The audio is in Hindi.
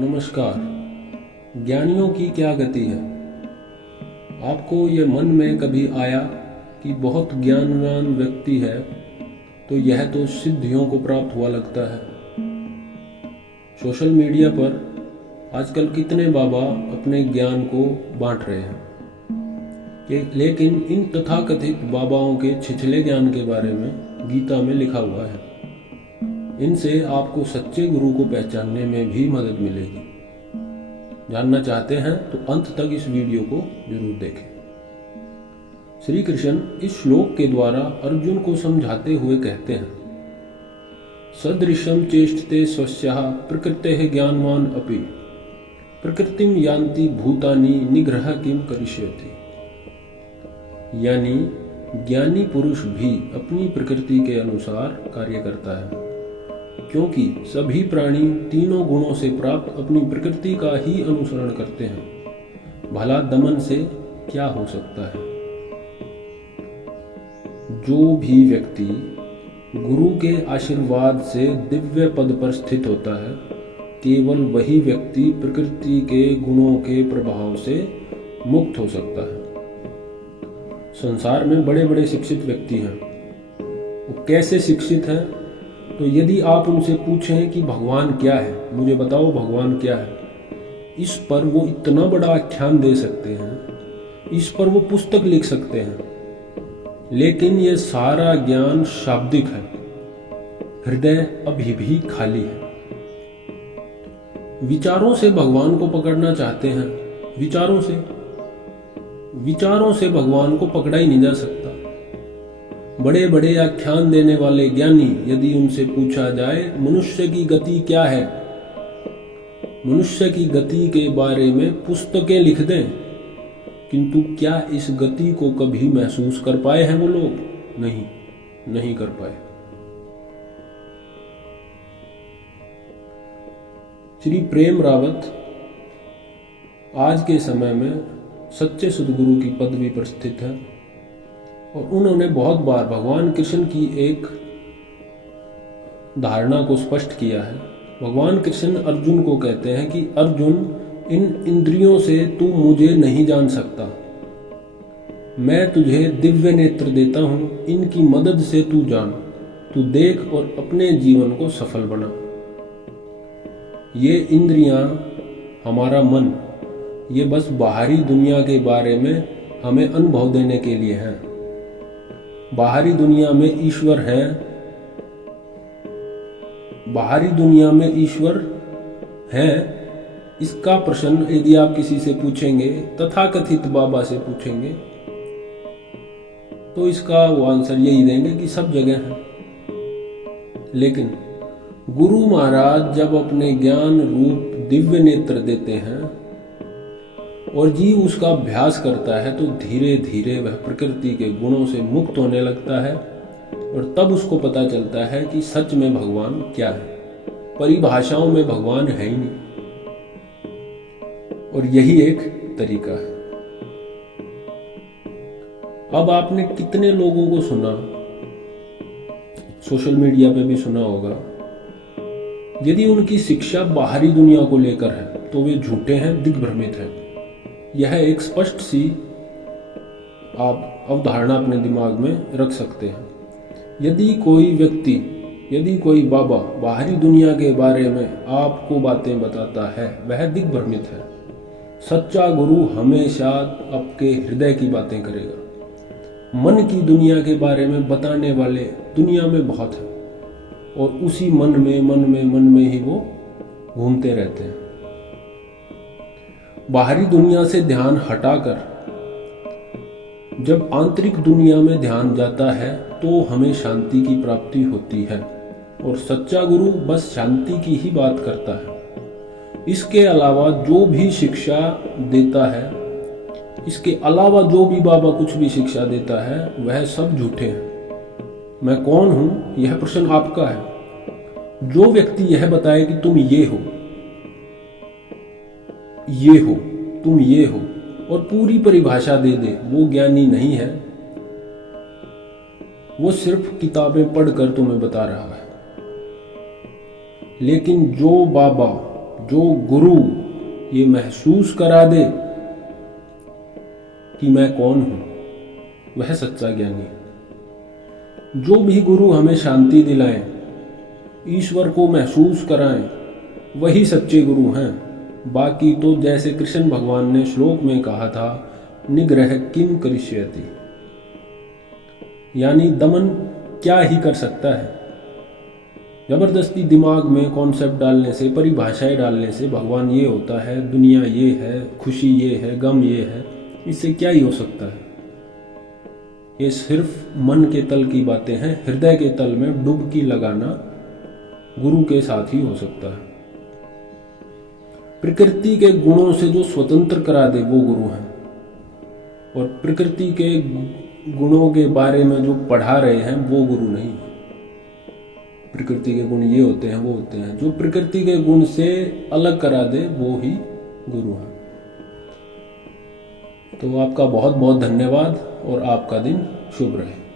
नमस्कार। ज्ञानियों की क्या गति है? आपको ये मन में कभी आया कि बहुत ज्ञानवान व्यक्ति है तो यह तो सिद्धियों को प्राप्त हुआ लगता है। सोशल मीडिया पर आजकल कितने बाबा अपने ज्ञान को बांट रहे हैं, लेकिन इन तथाकथित बाबाओं के छिछले ज्ञान के बारे में गीता में लिखा हुआ है। इनसे आपको सच्चे गुरु को पहचानने में भी मदद मिलेगी। जानना चाहते हैं तो अंत तक इस वीडियो को जरूर देखें। श्री कृष्ण इस श्लोक के द्वारा अर्जुन को समझाते हुए कहते हैं, सदृशम चेष्टते स्वस्याः प्रकृतेः ज्ञानवान अपि प्रकृतिम यान्ति भूतानि निग्रह किम करिष्यति। यानी ज्ञानी पुरुष भी अपनी प्रकृति के अनुसार कार्य करता है, क्योंकि सभी प्राणी तीनों गुणों से प्राप्त अपनी प्रकृति का ही अनुसरण करते हैं। भला दमन से क्या हो सकता है? जो भी व्यक्ति गुरु के आशीर्वाद से दिव्य पद पर स्थित होता है, केवल वही व्यक्ति प्रकृति के गुणों के प्रभाव से मुक्त हो सकता है। संसार में बड़े बड़े शिक्षित व्यक्ति हैं। वो कैसे शिक्षित हैं? तो यदि आप उनसे पूछें कि भगवान क्या है, मुझे बताओ भगवान क्या है, इस पर वो इतना बड़ा आख्यान दे सकते हैं, इस पर वो पुस्तक लिख सकते हैं, लेकिन ये सारा ज्ञान शाब्दिक है। हृदय अभी भी खाली है। विचारों से भगवान को पकड़ना चाहते हैं, विचारों से भगवान को पकड़ा ही नहीं जा सकता। बड़े बड़े आख्यान देने वाले ज्ञानी यदि उनसे पूछा जाए मनुष्य की गति क्या है, मनुष्य की गति के बारे में पुस्तकें लिख दें, किंतु क्या इस गति को कभी महसूस कर पाए हैं वो लोग? नहीं कर पाए। श्री प्रेम रावत आज के समय में सच्चे सदगुरु की पदवी पर स्थित है और उन्होंने बहुत बार भगवान कृष्ण की एक धारणा को स्पष्ट किया है। भगवान कृष्ण अर्जुन को कहते हैं कि अर्जुन, इन इंद्रियों से तू मुझे नहीं जान सकता, मैं तुझे दिव्य नेत्र देता हूं, इनकी मदद से तू जान, तू देख और अपने जीवन को सफल बना। ये इंद्रियां, हमारा मन, ये बस बाहरी दुनिया के बारे में हमें अनुभव देने के लिए हैं। बाहरी दुनिया में ईश्वर है, बाहरी दुनिया में ईश्वर है, इसका प्रश्न यदि आप किसी से पूछेंगे, तथाकथित बाबा से पूछेंगे, तो इसका वो आंसर यही देंगे कि सब जगह है। लेकिन गुरु महाराज जब अपने ज्ञान रूप दिव्य नेत्र देते हैं और जीव उसका अभ्यास करता है, तो धीरे धीरे वह प्रकृति के गुणों से मुक्त होने लगता है और तब उसको पता चलता है कि सच में भगवान क्या है। परिभाषाओं में भगवान है ही नहीं, और यही एक तरीका है। अब आपने कितने लोगों को सुना, सोशल मीडिया पे भी सुना होगा, यदि उनकी शिक्षा बाहरी दुनिया को लेकर है तो वे झूठे हैं, दिग्भ्रमित हैं। यह एक स्पष्ट सी आप अवधारणा अपने दिमाग में रख सकते हैं। यदि कोई व्यक्ति, यदि कोई बाबा बाहरी दुनिया के बारे में आपको बातें बताता है, वह दिग्भ्रमित है। सच्चा गुरु हमेशा आपके हृदय की बातें करेगा। मन की दुनिया के बारे में बताने वाले दुनिया में बहुत है, और उसी मन में ही वो घूमते रहते हैं। बाहरी दुनिया से ध्यान हटाकर जब आंतरिक दुनिया में ध्यान जाता है तो हमें शांति की प्राप्ति होती है, और सच्चा गुरु बस शांति की ही बात करता है। इसके अलावा जो भी शिक्षा देता है, इसके अलावा जो भी बाबा कुछ भी शिक्षा देता है, वह सब झूठे हैं। मैं कौन हूं, यह प्रश्न आपका है। जो व्यक्ति यह बताए कि तुम ये हो, तुम ये हो, और पूरी परिभाषा दे दे, वो ज्ञानी नहीं है। वो सिर्फ किताबें पढ़कर तुम्हें बता रहा है। लेकिन जो बाबा, जो गुरु ये महसूस करा दे कि मैं कौन हूं, वह सच्चा ज्ञानी है। जो भी गुरु हमें शांति दिलाएं, ईश्वर को महसूस कराएं, वही सच्चे गुरु हैं। बाकी तो जैसे कृष्ण भगवान ने श्लोक में कहा था, निग्रह किम करिष्यति, यानी दमन क्या ही कर सकता है। जबरदस्ती दिमाग में कॉन्सेप्ट डालने से, परिभाषाएं डालने से भगवान ये होता है, दुनिया ये है, खुशी ये है, गम ये है, इससे क्या ही हो सकता है। ये सिर्फ मन के तल की बातें हैं। हृदय के तल में डुबकी लगाना गुरु के साथ ही हो सकता है। प्रकृति के गुणों से जो स्वतंत्र करा दे वो गुरु है, और प्रकृति के गुणों के बारे में जो पढ़ा रहे हैं वो गुरु नहीं। प्रकृति के गुण ये होते हैं, वो होते हैं, जो प्रकृति के गुण से अलग करा दे वो ही गुरु है। तो आपका बहुत बहुत धन्यवाद और आपका दिन शुभ रहे।